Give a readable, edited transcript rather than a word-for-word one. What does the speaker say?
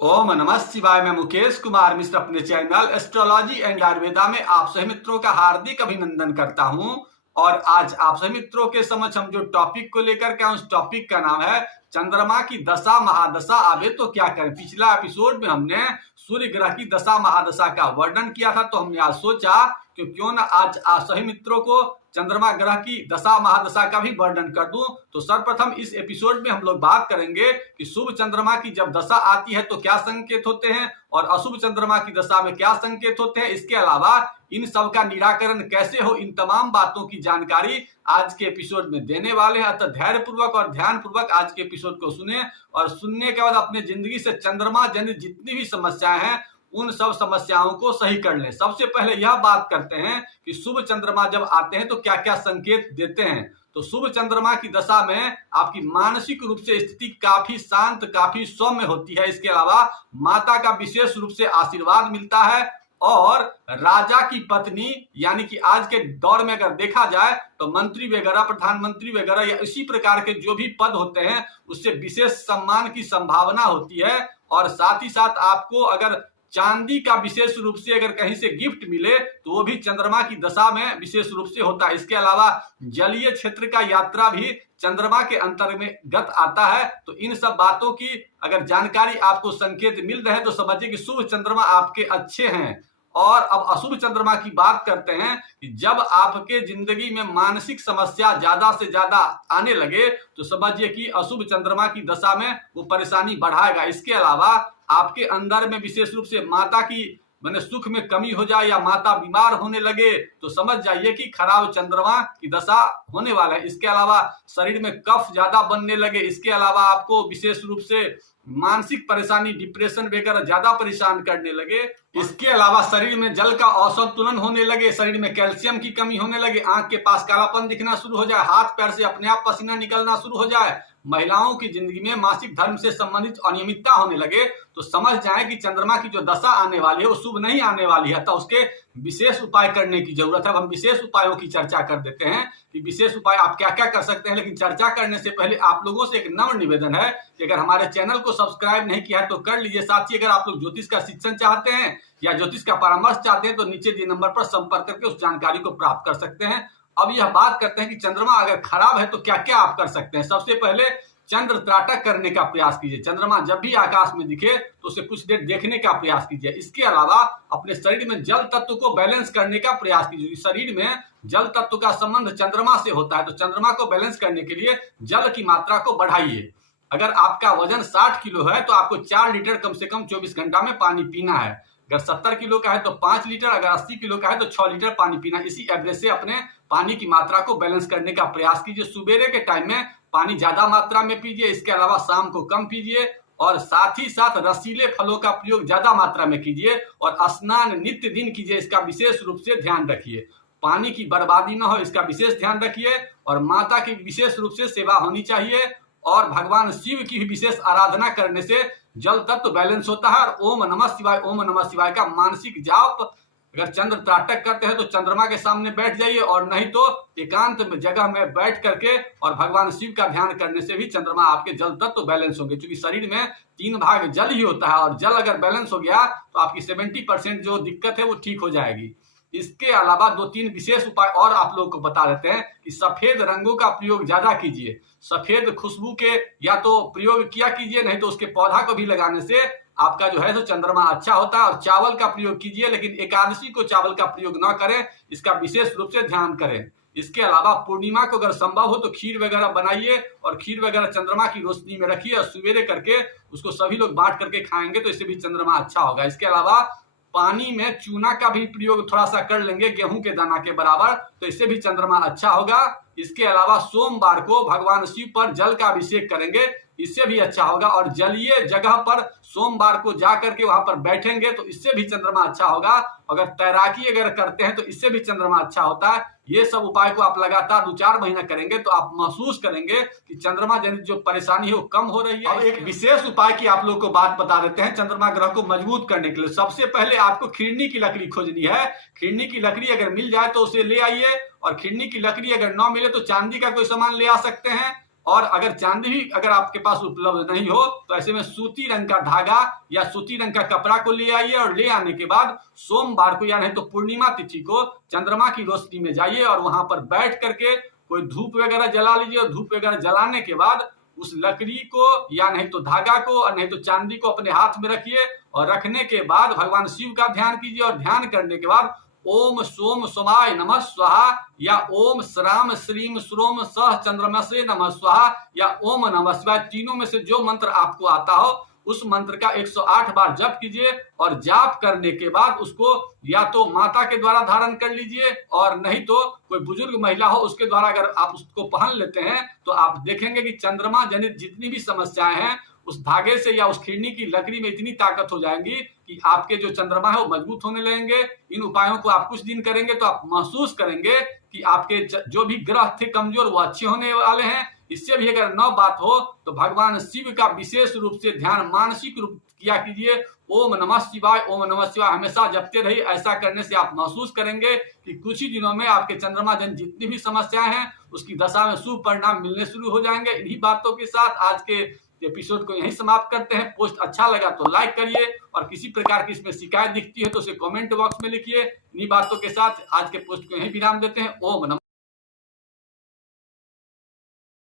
ओम नमः शिवाय। मैं मुकेश कुमार मिश्र अपने चैनल एस्ट्रोलॉजी एंड आयुर्वेदा में आप सभी मित्रों का हार्दिक अभिनंदन करता हूं। और आज आप सभी मित्रों के समक्ष हम जो टॉपिक को लेकर के उस टॉपिक का नाम है चंद्रमा की दशा महादशा आवे तो क्या करें। पिछला एपिसोड में हमने सूर्य ग्रह की दशा महादशा का वर्णन किया था, तो हमने आज सोचा कि क्यों ना आज आप सभी मित्रों को चंद्रमा ग्रह की दशा महादशा का भी वर्णन कर दूं। तो सर्वप्रथम इस एपिसोड में हम लोग बात करेंगे कि शुभ चंद्रमा की जब दशा आती है तो क्या संकेत होते हैं और अशुभ चंद्रमा की दशा में क्या संकेत होते हैं। इसके अलावा इन सब का निराकरण कैसे हो, इन तमाम बातों की जानकारी आज के एपिसोड में देने वाले हैं। अतः धैर्य पूर्वक और ध्यान पूर्वक आज के एपिसोड को सुने और सुनने के बाद अपने जिंदगी से चंद्रमा जनित जितनी भी समस्याएं हैं उन सब समस्याओं को सही कर लें। सबसे पहले यह बात करते हैं कि शुभ चंद्रमा जब आते हैं तो क्या क्या संकेत देते हैं। तो शुभ चंद्रमा की दशा में आपकी मानसिक रूप से स्थिति काफी शांत, काफी सौम्य होती है। इसके अलावा माता का विशेष रूप से आशीर्वाद मिलता है और राजा की पत्नी यानी कि आज के दौर में अगर देखा जाए तो मंत्री वगैरह, प्रधानमंत्री वगैरह या इसी प्रकार के जो भी पद होते हैं उससे विशेष सम्मान की संभावना होती है। और साथ ही साथ आपको अगर चांदी का विशेष रूप से अगर कहीं से गिफ्ट मिले तो वो भी चंद्रमा की दशा में विशेष रूप से होता है। इसके अलावा जलीय क्षेत्र का यात्रा भी चंद्रमा के अंतर्गत आता है। तो इन सब बातों की अगर जानकारी आपको संकेत मिल रहे हैं तो समझिए कि शुभ चंद्रमा आपके अच्छे हैं। और अब अशुभ चंद्रमा की बात करते हैं कि जब आपके जिंदगी में मानसिक समस्या ज्यादा से ज्यादा आने लगे तो समझिए कि अशुभ चंद्रमा की दशा में वो परेशानी बढ़ाएगा। इसके अलावा आपके अंदर में विशेष रूप से माता की मैंने सुख में कमी हो जाए या माता बीमार होने लगे तो समझ जाइए कि खराब चंद्रमा की दशा होने वाला है। इसके अलावा शरीर में कफ ज्यादा बनने लगे, इसके अलावा आपको विशेष रूप से मानसिक परेशानी, डिप्रेशन वगैरह ज्यादा परेशान करने लगे। इसके अलावा शरीर में जल का असंतुलन होने लगे, शरीर में कैल्शियम की कमी होने लगे, आंख के पास कालापन दिखना शुरू हो जाए, हाथ पैर से अपने आप पसीना निकलना शुरू हो जाए, महिलाओं की जिंदगी में मासिक धर्म से संबंधित अनियमितता होने लगे तो समझ जाए कि चंद्रमा की जो दशा आने वाली है वो शुभ नहीं आने वाली है। तो उसके विशेष उपाय करने की जरूरत है। अब हम विशेष उपायों की चर्चा कर देते हैं कि विशेष उपाय आप क्या क्या कर सकते हैं। लेकिन चर्चा करने से पहले आप लोगों से एक नम्र निवेदन है कि अगर हमारे चैनल को सब्सक्राइब नहीं किया है तो कर लीजिए। साथ ही अगर आप लोग ज्योतिष का शिक्षण चाहते हैं या ज्योतिष का परामर्श चाहते हैं तो नीचे दिए नंबर पर संपर्क करके उस जानकारी को प्राप्त कर सकते हैं। अब यह बात करते हैं कि चंद्रमा अगर खराब है तो क्या क्या आप कर सकते हैं। सबसे पहले चंद्र त्राटक करने का प्रयास कीजिए। चंद्रमा जब भी आकाश में दिखे तो उसे कुछ देर देखने का प्रयास कीजिए। इसके अलावा अपने शरीर में जल तत्व को बैलेंस करने का प्रयास कीजिए। शरीर में जल तत्व का संबंध चंद्रमा से होता है, तो चंद्रमा को बैलेंस करने के लिए जल की मात्रा को बढ़ाइए। अगर आपका वजन 60 किलो है तो आपको 4 लीटर कम से कम 24 घंटा में पानी पीना है। अगर 70 किलो का है तो 5 लीटर, अगर 80 किलो का है तो 6 लीटर पानी पीना। इसी एवरेज से अपने पानी की मात्रा को बैलेंस करने का प्रयास कीजिए। सुबेरे के टाइम में पानी ज्यादा मात्रा में पीजिए, इसके अलावा शाम को कम पीजिए और साथ ही साथ रसीले फलों का प्रयोग ज्यादा मात्रा में कीजिए और स्नान नित्य दिन कीजिए। इसका विशेष रूप से ध्यान रखिए। पानी की बर्बादी न हो इसका विशेष ध्यान रखिए और माता की विशेष रूप से सेवा होनी चाहिए और भगवान शिव की भी विशेष आराधना करने से जल तत्व बैलेंस होता है। और ओम नमः शिवाय, ओम नमः शिवाय का मानसिक जाप अगर चंद्र त्राटक करते हैं तो चंद्रमा के सामने बैठ जाइए और नहीं तो एकांत में जगह में बैठ करके और भगवान शिव का ध्यान करने से भी चंद्रमा आपके जल तत्व बैलेंस होंगे। क्योंकि शरीर में 3 भाग जल ही होता है और जल अगर बैलेंस हो गया तो आपकी 70% जो दिक्कत है वो ठीक हो जाएगी। इसके अलावा 2-3 विशेष उपाय और आप लोगों को बता देते हैं कि सफेद रंगों का प्रयोग ज्यादा कीजिए। सफेद खुशबू के या तो प्रयोग किया कीजिए, नहीं तो उसके पौधा को भी लगाने से आपका जो है तो चंद्रमा अच्छा होता है। और चावल का प्रयोग कीजिए, लेकिन एकादशी को चावल का प्रयोग ना करें, इसका विशेष रूप से ध्यान करें। इसके अलावा पूर्णिमा को अगर संभव हो तो खीर वगैरह बनाइए और खीर वगैरह चंद्रमा की रोशनी में रखिए और सवेरे करके उसको सभी लोग बांट करके खाएंगे तो इससे भी चंद्रमा अच्छा होगा। इसके अलावा पानी में चूना का भी प्रयोग थोड़ा सा कर लेंगे गेहूं के दाना के बराबर, तो इससे भी चंद्रमा अच्छा होगा। इसके अलावा सोमवार को भगवान शिव पर जल का अभिषेक करेंगे, इससे भी अच्छा होगा। और जलीय जगह पर सोमवार को जाकर के वहां पर बैठेंगे तो इससे भी चंद्रमा अच्छा होगा। अगर तैराकी अगर करते हैं तो इससे भी चंद्रमा अच्छा होता है। ये सब उपाय को आप लगातार 2-4 महीना करेंगे तो आप महसूस करेंगे कि चंद्रमा जनित जो परेशानी है वो कम हो रही है। अब एक विशेष उपाय की आप लोग को बात बता देते हैं चंद्रमा ग्रह को मजबूत करने के लिए। सबसे पहले आपको खिरनी की लकड़ी खोजनी है। खिरनी की लकड़ी अगर मिल जाए तो उसे ले आइए और खिरनी की लकड़ी अगर न मिले तो चांदी का कोई सामान ले आ सकते हैं। और अगर चांदी भी अगर आपके पास उपलब्ध नहीं हो तो ऐसे में सूती रंग का धागा या सूती रंग का कपड़ा को ले आइए और ले आने के बाद सोमवार को या नहीं तो पूर्णिमा तिथि को चंद्रमा की रोशनी में जाइए और वहां पर बैठ करके कोई धूप वगैरह जला लीजिए और धूप वगैरह जलाने के बाद उस लकड़ी को या नहीं तो धागा को और नहीं तो चांदी को अपने हाथ में रखिए और रखने के बाद भगवान शिव का ध्यान कीजिए और ध्यान करने के बाद ओम सोम सोमाय नमः स्वाहा या ओम श्राम श्रीम श्रोम सह चंद्रमसे नमः स्वाहा या ओम नमः शिवाय, तीनों में से जो मंत्र आपको आता हो उस मंत्र का 108 बार जप कीजिए और जाप करने के बाद उसको या तो माता के द्वारा धारण कर लीजिए और नहीं तो कोई बुजुर्ग महिला हो उसके द्वारा अगर आप उसको पहन लेते हैं तो आप देखेंगे कि चंद्रमा जनित जितनी भी समस्याएं हैं उस धागे से या उस खिरनी की लकड़ी में इतनी ताकत हो जाएंगी कि आपके जो चंद्रमा है वो मजबूत होने लगेंगे। इन उपायों को आप कुछ दिन करेंगे तो आप महसूस करेंगे कि आपके जो भी ग्रह थे कमजोर वो अच्छे होने वाले हैं। इससे भी अगर न बात हो तो भगवान शिव का विशेष रूप से ध्यान मानसिक रूप किया कीजिए। ओम नमः शिवाय हमेशा जपते रहिए। ऐसा करने से आप महसूस करेंगे कि कुछ ही दिनों में आपके चंद्रमा जन जितनी भी समस्याएं हैं उसकी दशा में शुभ परिणाम मिलने शुरू हो जाएंगे। इन्हीं बातों के साथ आज के एपिसोड को यहीं समाप्त करते हैं। पोस्ट अच्छा लगा तो लाइक करिए और किसी प्रकार की इसमें शिकायत दिखती है तो उसे कमेंट बॉक्स में लिखिए। इन्हीं बातों के साथ आज के पोस्ट को यहीं विराम देते हैं। ओम नमः